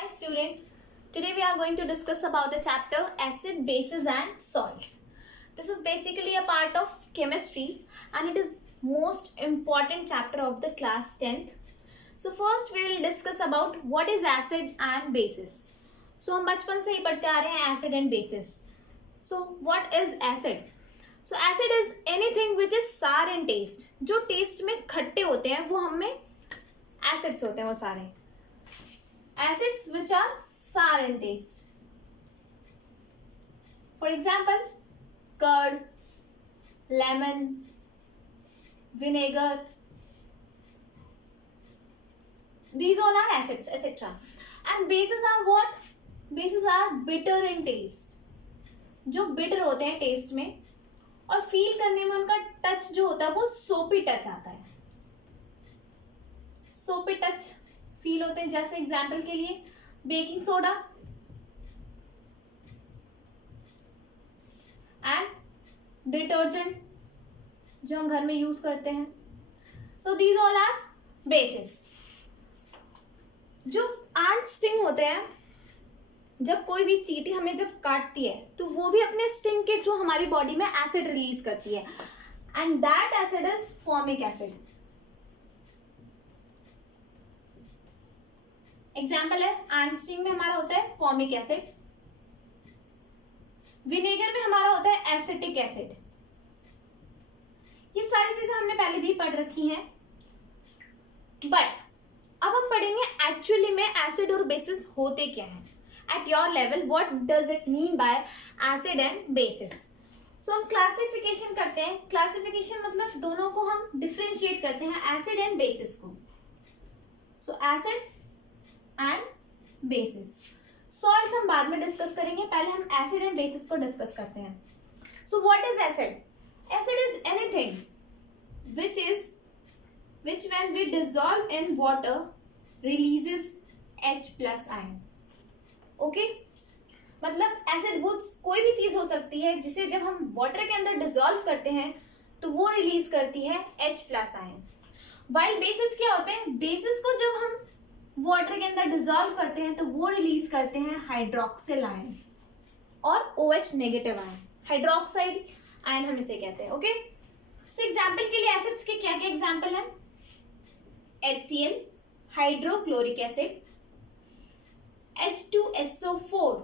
Hi students, today we are going to discuss about the chapter acid, bases and salts. This is basically a part of chemistry and it is most important chapter of the class 10th. So first we will discuss about what is acid and bases. So हम बचपन से ही पढ़ते आ रहे हैं acid and bases. So what is acid? So acid is anything which is sour in taste. जो taste में खट्टे होते हैं वो हमें acids होते हैं वो सारे. Acids which are sour in taste. For example, curd, lemon, vinegar. These all are acids, etc. And bases are what? Bases are bitter in taste. जो bitter होते हैं taste में और feel करने में उनका touch जो होता है वो soapy touch आता है. Soapy touch फील होते हैं. जैसे एग्जाम्पल के लिए बेकिंग सोडा एंड डिटर्जेंट जो हम घर में यूज करते हैं. So these all are bases. जो एंट स्टिंग होते हैं, जब कोई भी चींटी हमें जब काटती है तो वो भी अपने स्टिंग के थ्रू हमारी बॉडी में एसिड रिलीज करती है and that acid is formic acid. Example है एंट स्टिंग में हमारा होता है फॉर्मिक एसिड. विनेगर में हमारा होता है एसिटिक एसिड. ये सारी चीजें हमने पहले भी पढ़ रखी हैं. बट अब हम पढ़ेंगे एक्चुअली में एसिड और बेसिस होते क्या हैं. At your level what does it mean by acid and bases. So हम क्लासिफिकेशन करते हैं. क्लासिफिकेशन मतलब दोनों को हम डिफरेंशिएट करते हैं एसिड एंड बेसिस को. सो एसिड एंड बेसिस. सॉल्ट्स हम बाद में डिस्कस करेंगे. पहले हम एसिड एंड बेसिस को डिस्कस करते हैं. So what is acid? Acid is anything which when we dissolve in water releases H plus ion. Okay मतलब एसिड वो कोई भी चीज हो सकती है जिसे जब हम वाटर के अंदर डिसॉल्व करते हैं तो वो रिलीज करती है H plus ion. While basis क्या होते हैं? बेसिस को जब हम वाटर के अंदर डिसॉल्व करते हैं तो वो रिलीज करते हैं हाइड्रोक्सिल आयन और OH negative ion. Hydroxide ion हम इसे कहते हैं. ओके सो एग्जांपल के लिए एसिड्स के क्या क्या एग्जांपल हैं? HCl hydrochloric acid, H2SO4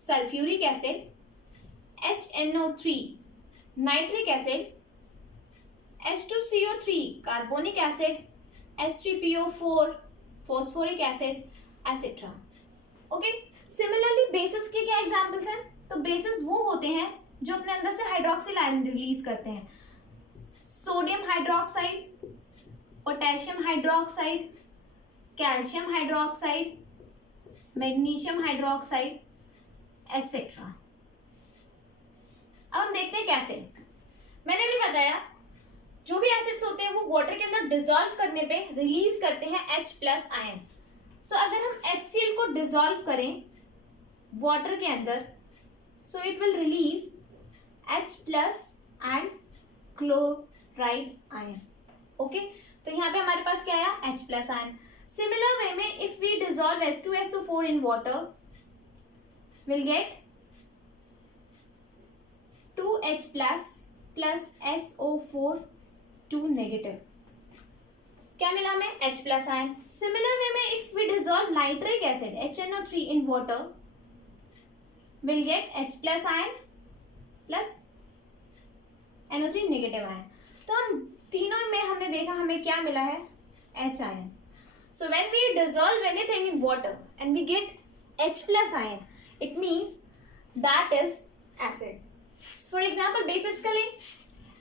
sulphuric acid, HNO3 nitric acid, H2CO3 carbonic acid, H3PO4 phosphoric acid etcetera. Okay similarly basis के क्या एग्जांपल्स हैं? तो बेसिस वो होते हैं जो अपने अंदर से हाइड्रोक्सिल आयन रिलीज करते हैं. Sodium hydroxide, potassium hydroxide, calcium hydroxide, magnesium hydroxide etcetera. अब हम देखते हैं कैसे. मैंने भी बताया जो भी एसिड्स होते हैं वो वाटर के अंदर डिसॉल्व करने पे रिलीज करते हैं H प्लस आयन. सो अगर हम HCl को डिसॉल्व करें वाटर के अंदर so it will release H plus and chloride ion. Okay तो यहाँ पे हमारे पास क्या आया? H plus ion. Similar way में if we dissolve H2SO4 in water will get 2H plus SO4 2 negative. क्या मिला हमें? H plus ion. Similar way में if we dissolve nitric acid HNO3 in water will get H plus ion plus NO3 negative ion. तो हम तीनों में हमने देखा हमें क्या मिला है? H ion. So when we dissolve anything in water and we get H plus ion it means that is acid. For example bases के लिए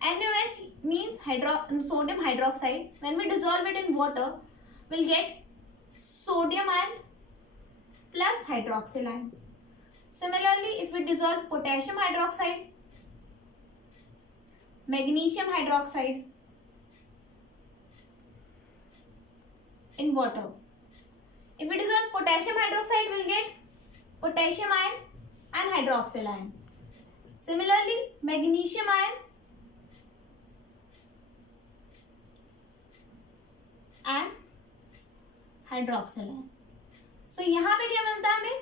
NaOH means sodium hydroxide. When we dissolve it in water, we'll get sodium ion plus hydroxyl ion. Similarly, if we dissolve potassium hydroxide, magnesium hydroxide in water, if we dissolve potassium hydroxide, we'll get potassium ion and hydroxyl ion. Similarly, magnesium ion and hydroxyl ion. सो यहाँ पे क्या मिलता है हमें,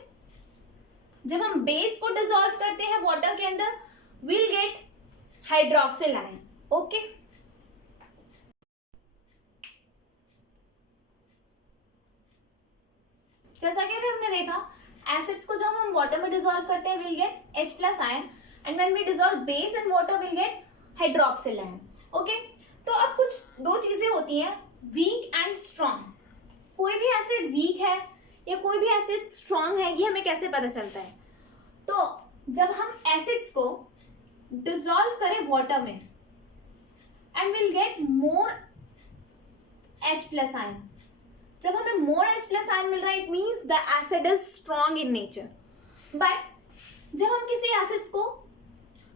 जब हम base को dissolve करते हैं वाटर के अंदर, will get hydroxyl ion. Okay, जैसा कि अभी हमने देखा, एसिड्स को जब हम वाटर में डिसॉल्व करते हैं will get H+ ion, and when we dissolve base in water will get hydroxyl ion. Okay, तो अब कुछ दो चीजें होती हैं, वीक एंड स्ट्रॉन्ग. कोई भी एसिड वीक है या कोई भी एसिड स्ट्रॉन्ग है, ये हमें कैसे पता चलता है? तो जब हम एसिड्स को डिसॉल्व करें वाटर में and will get more H+ ion. जब हमें मोर H+ आयन मिल रहा है, it means the acid is strong in nature. But जब हम किसी एसिड्स को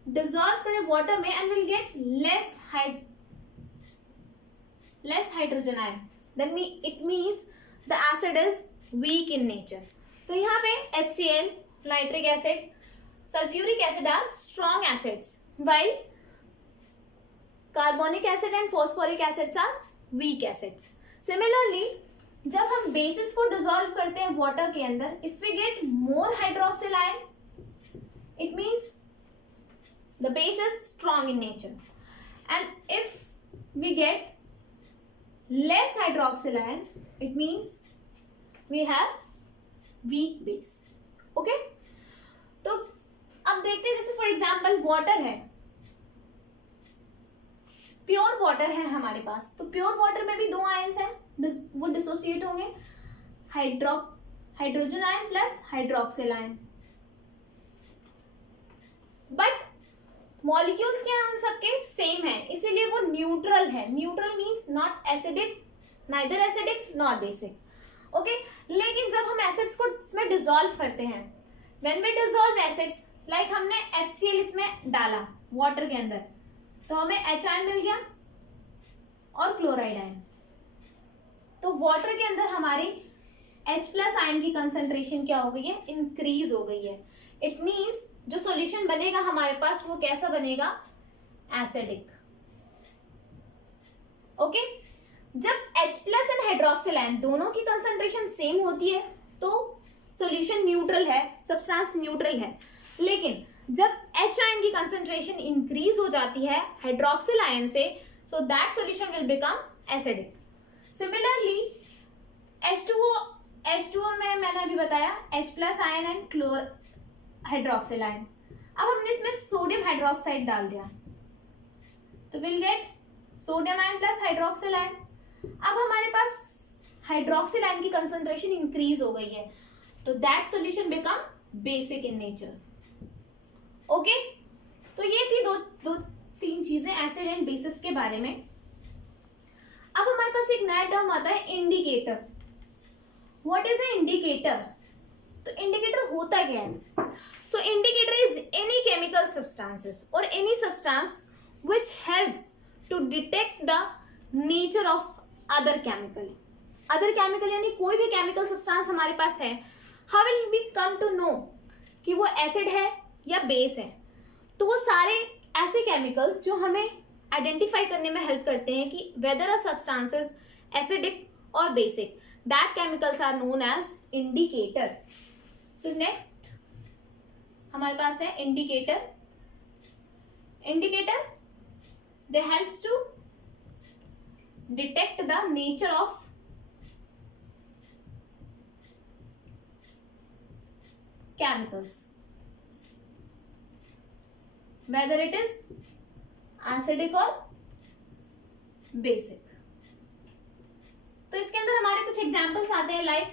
डिसॉल्व करें वाटर में and will get less hydrogen ion, then it means the acid is weak in nature. तो यहाँ पे HCl, nitric acid, sulphuric acid are strong acids, while carbonic acid and phosphoric acids are weak acids. Similarly, जब हम basis को dissolve करते हैं water के अंदर, if we get more hydroxyl ion, it means the base is strong in nature, and if we get less hydroxyl ion, it means we have weak base. Okay, तो अब देखते हैं, जैसे फॉर एग्जाम्पल वाटर है, pure water है हमारे पास, तो pure water में भी दो आयंस हैं, वो डिसोसिएट होंगे, hydrogen ion plus hydroxyl ion. But molecules क्या हैं, उन सबके सेम है, इसीलिए वो न्यूट्रल है. Neutral means not acidic, neither acidic not basic. Okay, लेकिन जब हम एसिड्स को इसमें डिसॉल्व करते हैं, when we dissolve acids, like हमने HCl इसमें डाला वाटर के अंदर, तो हमें H आयन मिल गया और क्लोराइड आयन. तो वाटर के अंदर हमारी H+ आयन की कंसंट्रेशन क्या हो गई है, इंक्रीज हो गई है. इट मीन्स जो सॉल्यूशन बनेगा हमारे पास वो कैसा बनेगा, एसिडिक. ओके, जब H+ एंड हाइड्रोक्सिल आयन दोनों की कंसंट्रेशन सेम होती है तो सॉल्यूशन न्यूट्रल है, सब्सटेंस न्यूट्रल है. लेकिन जब H आयन की कंसंट्रेशन इंक्रीज हो जाती है हाइड्रोक्सिल आयन से, so that solution will become acidic. Similarly H2O में मैंने अभी बताया H+ ion and hydroxyl ion. अब हमने इसमें सोडियम हाइड्रोक्साइड डाल दिया, तो will gate sodium ion plus hydroxyl ion. अब हमारे पास हाइड्रोक्सिल आयन की कंसंट्रेशन इंक्रीज हो गई है, तो that solution become basic in nature. Okay, तो ये थी दो तीन चीजें एसिड एंड बेसिस के बारे में. अब हमारे पास एक नया टर्म आता है, indicator. What is a indicator? तो इंडिकेटर होता क्या है? So indicator is any chemical substances और any substance which helps to detect the nature of other chemical. Other chemical यानी कोई भी केमिकल सब्सटेंस हमारे पास है, how will we come to know कि वो एसिड है या बेस है? तो वो सारे ऐसे केमिकल्स जो हमें आइडेंटिफाई करने में हेल्प करते हैं कि whether a substance is acidic और basic, that chemicals are known as indicator. So next हमारे पास है indicator. Indicator they helps to detect the nature of chemicals, whether it is acidic or basic. तो इसके अंदर हमारे कुछ एग्जाम्पल्स आते हैं, like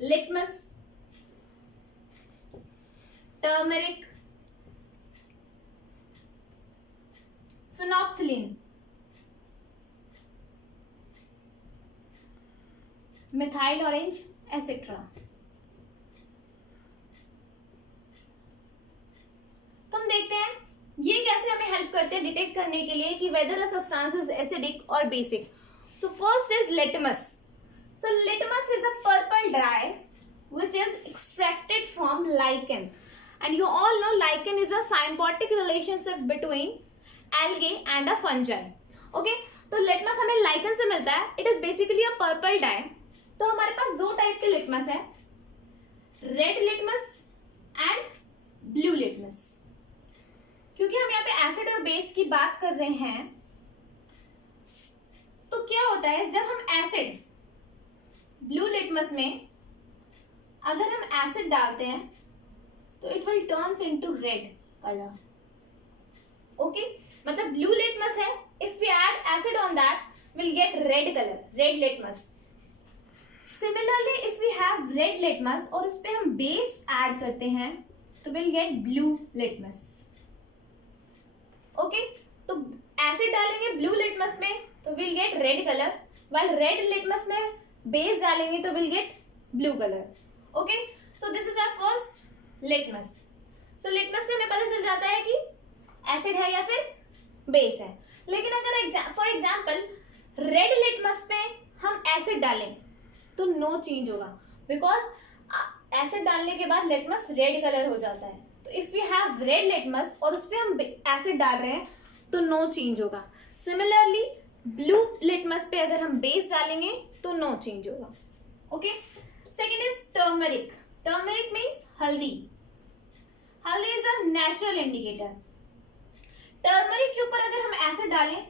litmus, turmeric, phenolphthalein, methyl orange etcetera. तो हम देखते हैं ये कैसे हमें हेल्प करते हैं डिटेक्ट करने के लिए कि whether a substance is acidic और basic. So first is litmus. So litmus is a purple dye which is extracted from lichen, and you all know lichen is a symbiotic relationship between algae and a fungi. Okay, तो litmus हमें lichen से मिलता है. It is basically a purple dye तो हमारे पास दो type के litmus है, red litmus and blue litmus. क्योंकि हम यहाँ पे एसिड और बेस की बात कर रहे हैं, तो क्या होता है जब हम एसिड ब्लू लिटमस में अगर हम एसिड डालते हैं तो it will turns into red colour. Okay, मतलब ब्लू लिटमस है, if we add acid on that will get red colour, red litmus. Similarly if we have red litmus और इस पे हम बेस ऐड करते हैं तो will get blue litmus. Okay, तो एसिड डालेंगे ब्लू लिटमस में तो will get red colour, while red litmus में बेस डालेंगे तो will get blue colour. Okay, so this is our first litmus. So litmus से हमें पता चल जाता है कि एसिड है या फिर बेस है। लेकिन अगर फॉर एग्जाम्पल रेड लिटमस पे हम एसिड डालें तो नो चेंज होगा, बिकॉज एसिड डालने के बाद लिटमस रेड कलर हो जाता है। तो if we have red litmus और उस पर हम एसिड डाल रहे हैं तो नो चेंज होगा। सिमिलरली ब्लू लिटमस पे अगर हम बेस डालेंगे तो नो चेंज होगा। Okay, second is turmeric. Turmeric means haldi. Haldi is a natural indicator. Turmeric के ऊपर अगर हम एसिड डालें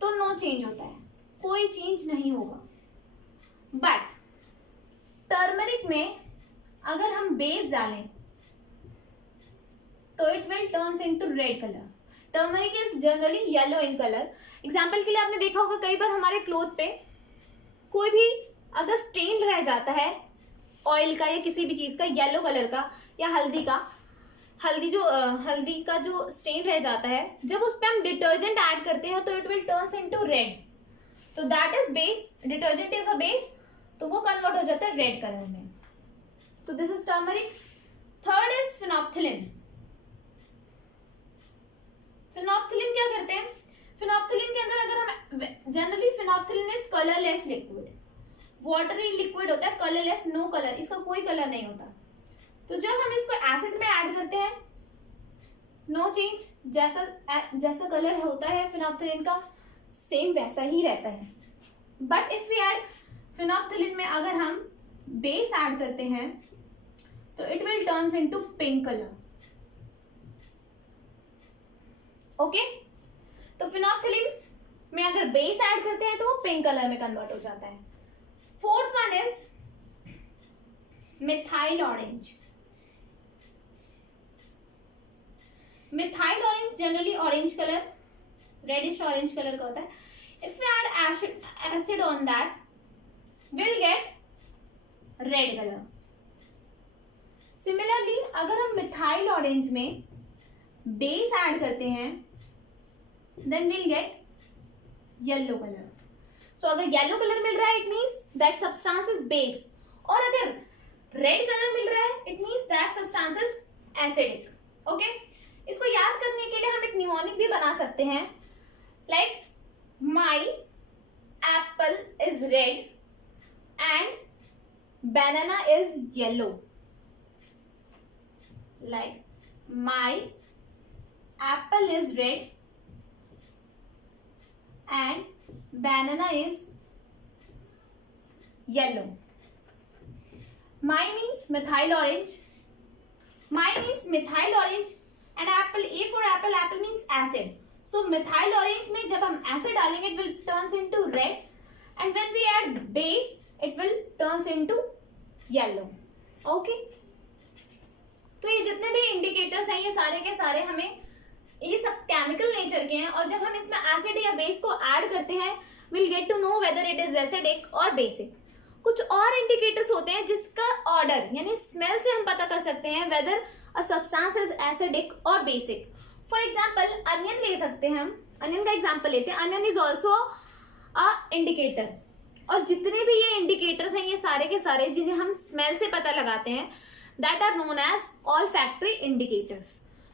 तो नो चेंज होता है, कोई चेंज नहीं होगा। बट टर्मरिक में अगर हम बेस डालें तो it will turns into red colour. Turmeric is generally yellow in colour. Example के लिए आपने देखा होगा कई बार हमारे क्लोथ पे कोई भी अगर स्टेन रह जाता है ऑयल का या किसी भी चीज का, येलो कलर का या हल्दी का, हल्दी का जो स्टेन रह जाता है, जब उस पर हम डिटर्जेंट ऐड करते हैं तो it will turns into red. तो that is base, detergent is a base, तो वो कन्वर्ट हो जाता है रेड कलर में। So this is turmeric. Third is phenolphthalein. Phenolphthalein क्या करते हैं? फिनोप्थिलिन के अंदर अगर हम generally phenolphthalein is colourless liquid, watery liquid होता है, कलरलेस, नो कलर, इसका कोई कलर नहीं होता। तो जब हम इसको एसिड में ऐड करते हैं नो चेंज, जैसा कलर होता है फिनोप्थिलिन का सेम वैसा ही रहता है। But if we add phenolphthalein में अगर हम बेस ऐड करते हैं तो it will turns into pink colour. Okay, तो फिनोप्थिलिन में अगर बेस ऐड करते हैं तो वो पिंक कलर में कन्वर्ट हो जाता है। Fourth one is methyl orange. Methyl orange generally orange colour, reddish orange colour का होता है। If we add acid on that will get red colour. Similarly अगर हम मिथाइल ऑरेंज में बेस ऐड करते हैं then will get yellow colour. So अगर yellow colour मिल रहा है it means that substance is base, और अगर रेड कलर मिल रहा है it means that substance is acidic. Okay, इसको याद करने के लिए हम एक न्यूमोनिक भी बना सकते हैं, like my Apple is red and banana is yellow. Like my apple is red and banana is yellow. My means methyl orange. My means methyl orange and apple, A for apple, apple means acid. So methyl orange में जब हम acid डालेंगे it will turns into red, and when we add base it will turns into yellow. Okay, तो ये जितने भी indicators हैं ये सारे के सारे हमें, ये सब केमिकल नेचर के हैं, और जब हम इसमें एसिड या बेस को ऐड करते हैं will get to know whether it is acidic और बेसिक। कुछ और इंडिकेटर्स होते हैं जिसका ऑर्डर यानी स्मेल से हम पता कर सकते हैं weather a substance is acidic और बेसिक। फॉर एग्जाम्पल अनियन ले सकते हैं, हम अनियन का एग्जाम्पल लेते हैं। Onion is also a indicator, और जितने भी ये इंडिकेटर्स हैं ये सारे के सारे जिन्हें हम स्मेल से पता लगाते हैं that are known as olfactory indicators.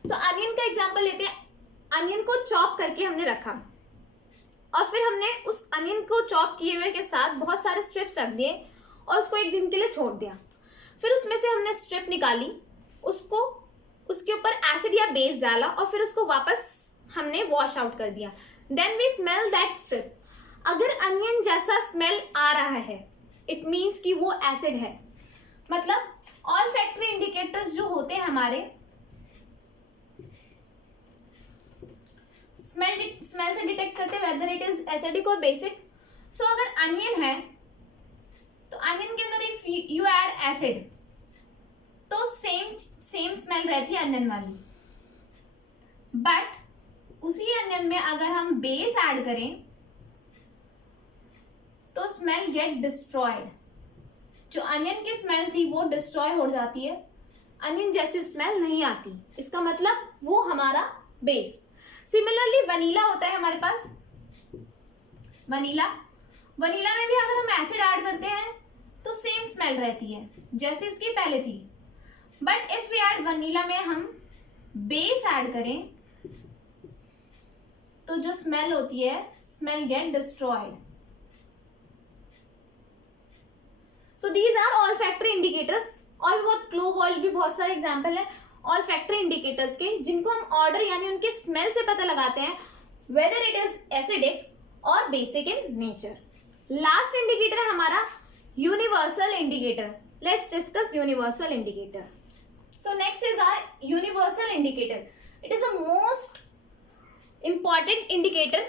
So onion का एग्जांपल लेते हैं। अनियन को चॉप करके हमने रखा और फिर हमने उस अनियन को चॉप किए हुए के साथ बहुत सारे स्ट्रिप्स रख दिए और उसको एक दिन के लिए छोड़ दिया। फिर उसमें से हमने स्ट्रिप निकाली, उसको उसके ऊपर एसिड या बेस डाला और फिर उसको वापस हमने वॉश आउट कर दिया। Then we smell that strip. अगर अनियन जैसा स्मेल आ रहा है इट मीन्स कि वो एसिड है। मतलब ऑल फैक्टरी इंडिकेटर्स जो होते हैं हमारे, स्मेल से डिटेक्ट करते हैं वेदर इट इज एसिडिक और बेसिक। सो अगर अनियन है तो अनियन के अंदर इफ यू ऐड एसिड तो सेम स्मेल रहती है अनियन वाली, बट उसी अनियन में अगर हम बेस ऐड करें तो स्मेल गेट डिस्ट्रॉयड। जो अनियन की स्मेल थी वो डिस्ट्रॉय हो जाती है, अनियन जैसी स्मेल नहीं आती। इसका मतलब वो हमारा बेस। सिमिलरली वनीला होता है हमारे पास, वनीला में भी अगर हम एसिड ऐड करते हैं तो सेम स्मेल रहती है जैसे उसकी पहले थी, but if we add vanilla में हम बेस ऐड करें तो जो स्मेल होती है smell get destroyed. So these are olfactory indicators. और बहुत क्लोव ऑयल भी बहुत सारे एग्जाम्पल है ऑल फैक्टरी इंडिकेटर्स के, जिनको हम ऑर्डर यानी उनके स्मेल से पता लगाते हैं वेदर इट इज एसिडिक और basic in nature. Last indicator है हमारा universal indicator. Let's discuss universal indicator. So next is our universal indicator. It is the most important indicator.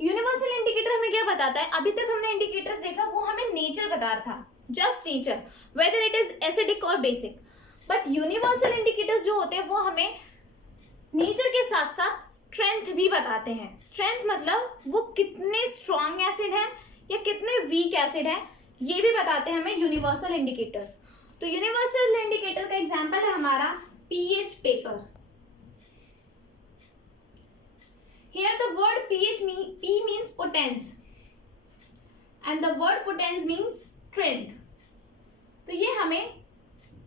Universal indicator हमें क्या बताता है? अभी तक हमने इंडिकेटर्स देखा वो हमें नेचर बता रहा था, just nature, weather it is acidic और बेसिक। बट यूनिवर्सल इंडिकेटर्स जो होते हैं वो हमें नेचर के साथ साथ स्ट्रेंथ भी बताते हैं। स्ट्रेंथ मतलब वो कितने स्ट्रॉन्ग एसिड है या कितने वीक एसिड है, ये भी बताते हैं हमें यूनिवर्सल इंडिकेटर्स। तो यूनिवर्सल इंडिकेटर का एग्जांपल है हमारा pH paper. Here the word P means potence and the word potence means strength. तो ये हमें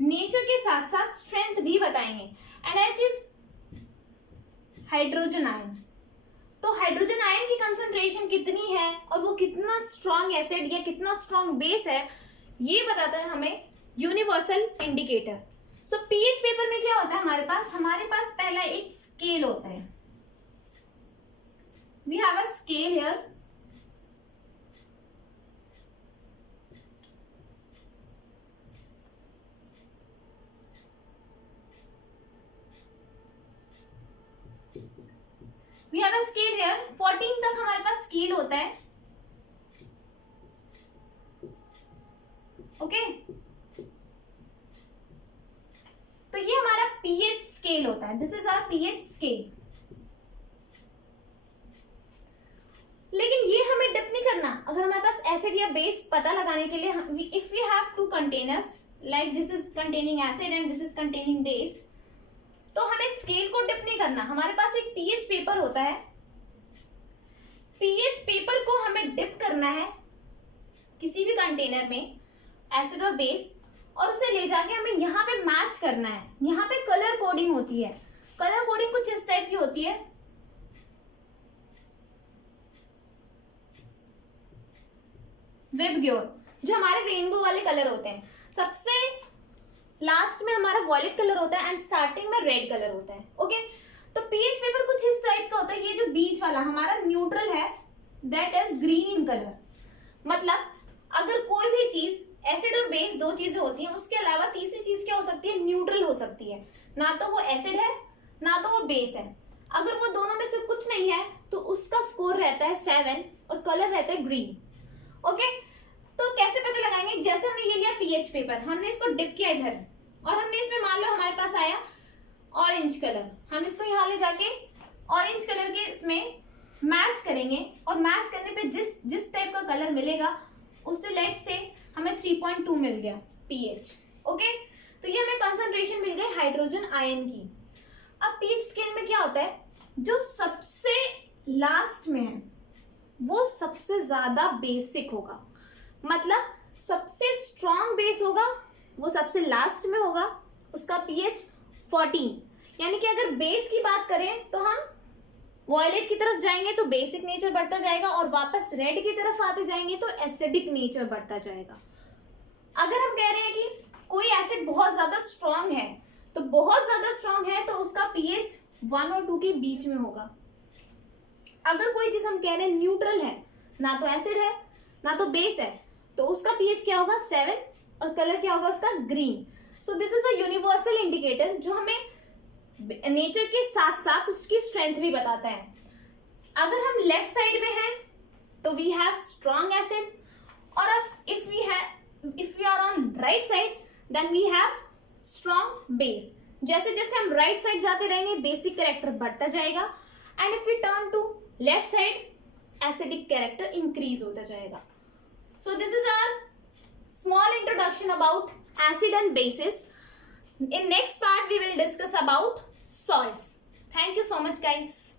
नेचर के साथ साथ स्ट्रेंथ भी बताएंगे। And H is hydrogen ion. तो हाइड्रोजन आयन की कंसंट्रेशन कितनी है और वो कितना स्ट्रॉन्ग एसिड या कितना स्ट्रॉन्ग बेस है, ये बताता है हमें यूनिवर्सल इंडिकेटर। सो पीएच पेपर में क्या होता है हमारे पास पहला एक स्केल होता है। We have a scale here. We have a scale here. 14 तक हमारे पास स्केल होता है। ओके तो ये हमारा पीएच स्केल होता है। This is our pH scale. लेकिन ये हमें डिप नहीं करना। अगर हमारे पास एसिड या बेस पता लगाने के लिए if we have two containers like this is containing acid and this is containing base, तो हमें स्केल को डिप नहीं करना। हमारे पास एक पीएच पेपर होता है, पीएच पेपर को हमें डिप करना है किसी भी कंटेनर में एसिड और बेस, और उसे ले जाके हमें यहाँ पे मैच करना है। यहाँ पे कलर कोडिंग होती है। कलर कोडिंग कुछ इस टाइप की होती है। वेबग्योर, जो हमारे रेनबो वाले कलर होते हैं, सबसे लास्ट में हमारा वॉयलेट कलर होता है एंड स्टार्टिंग में रेड कलर होता है। ओके तो पीएच पेपर कुछ इस टाइप का होता है। ये जो बीच वाला हमारा न्यूट्रल है that is green in colour. मतलब अगर कोई भी चीज एसिड और बेस दो चीजें होती हैं, उसके अलावा तीसरी चीज क्या हो सकती है? न्यूट्रल हो सकती है। ना तो वो एसिड है ना तो वो बेस है। अगर वो दोनों में से कुछ नहीं है तो उसका स्कोर रहता है 7 और कलर रहता है ग्रीन। ओके तो कैसे पता लगाएंगे? जैसे हमने ये लिया पीएच पेपर, हमने इसको डिप किया इधर और हमने इसमें मान लो हमारे पास आया ऑरेंज कलर, हम इसको यहाँ ले जाके ऑरेंज कलर के इसमें मैच करेंगे और मैच करने पे जिस टाइप का कलर मिलेगा उससे लेट से हमें 3.2 मिल गया पीएच। ओके तो ये हमें कंसंट्रेशन मिल गई हाइड्रोजन आयन की। अब पीएच स्केल में क्या होता है? जो सबसे लास्ट में है वो सबसे ज्यादा बेसिक होगा। मतलब सबसे स्ट्रॉन्ग बेस होगा वो सबसे लास्ट में होगा, उसका पीएच 14। यानी कि अगर बेस की बात करें तो हम वॉयलेट की तरफ जाएंगे तो बेसिक नेचर बढ़ता जाएगा और वापस रेड की तरफ आते जाएंगे तो एसिडिक नेचर बढ़ता जाएगा। अगर हम कह रहे हैं कि कोई एसिड बहुत ज्यादा स्ट्रॉन्ग है तो बहुत ज्यादा स्ट्रॉन्ग है तो उसका पीएच 1 और 2 के बीच में होगा। अगर कोई चीज हम कह रहे हैं न्यूट्रल है, ना तो एसिड है ना तो बेस है, तो उसका pH क्या होगा 7 और कलर क्या होगा उसका green. So this is a universal indicator जो हमें नेचर के साथ साथ उसकी स्ट्रेंथ भी बताता है. अगर हम लेफ्ट साइड में हैं तो वी हैव स्ट्रॉन्ग एसिड, और if we are on right side then we have strong base. जैसे जैसे हम राइट साइड जाते रहेंगे बेसिक कैरेक्टर बढ़ता जाएगा, and if we turn to left side acidic character increase होता जाएगा. So this is our small introduction about acid and bases. In next part we will discuss about salts. Thank you so much guys.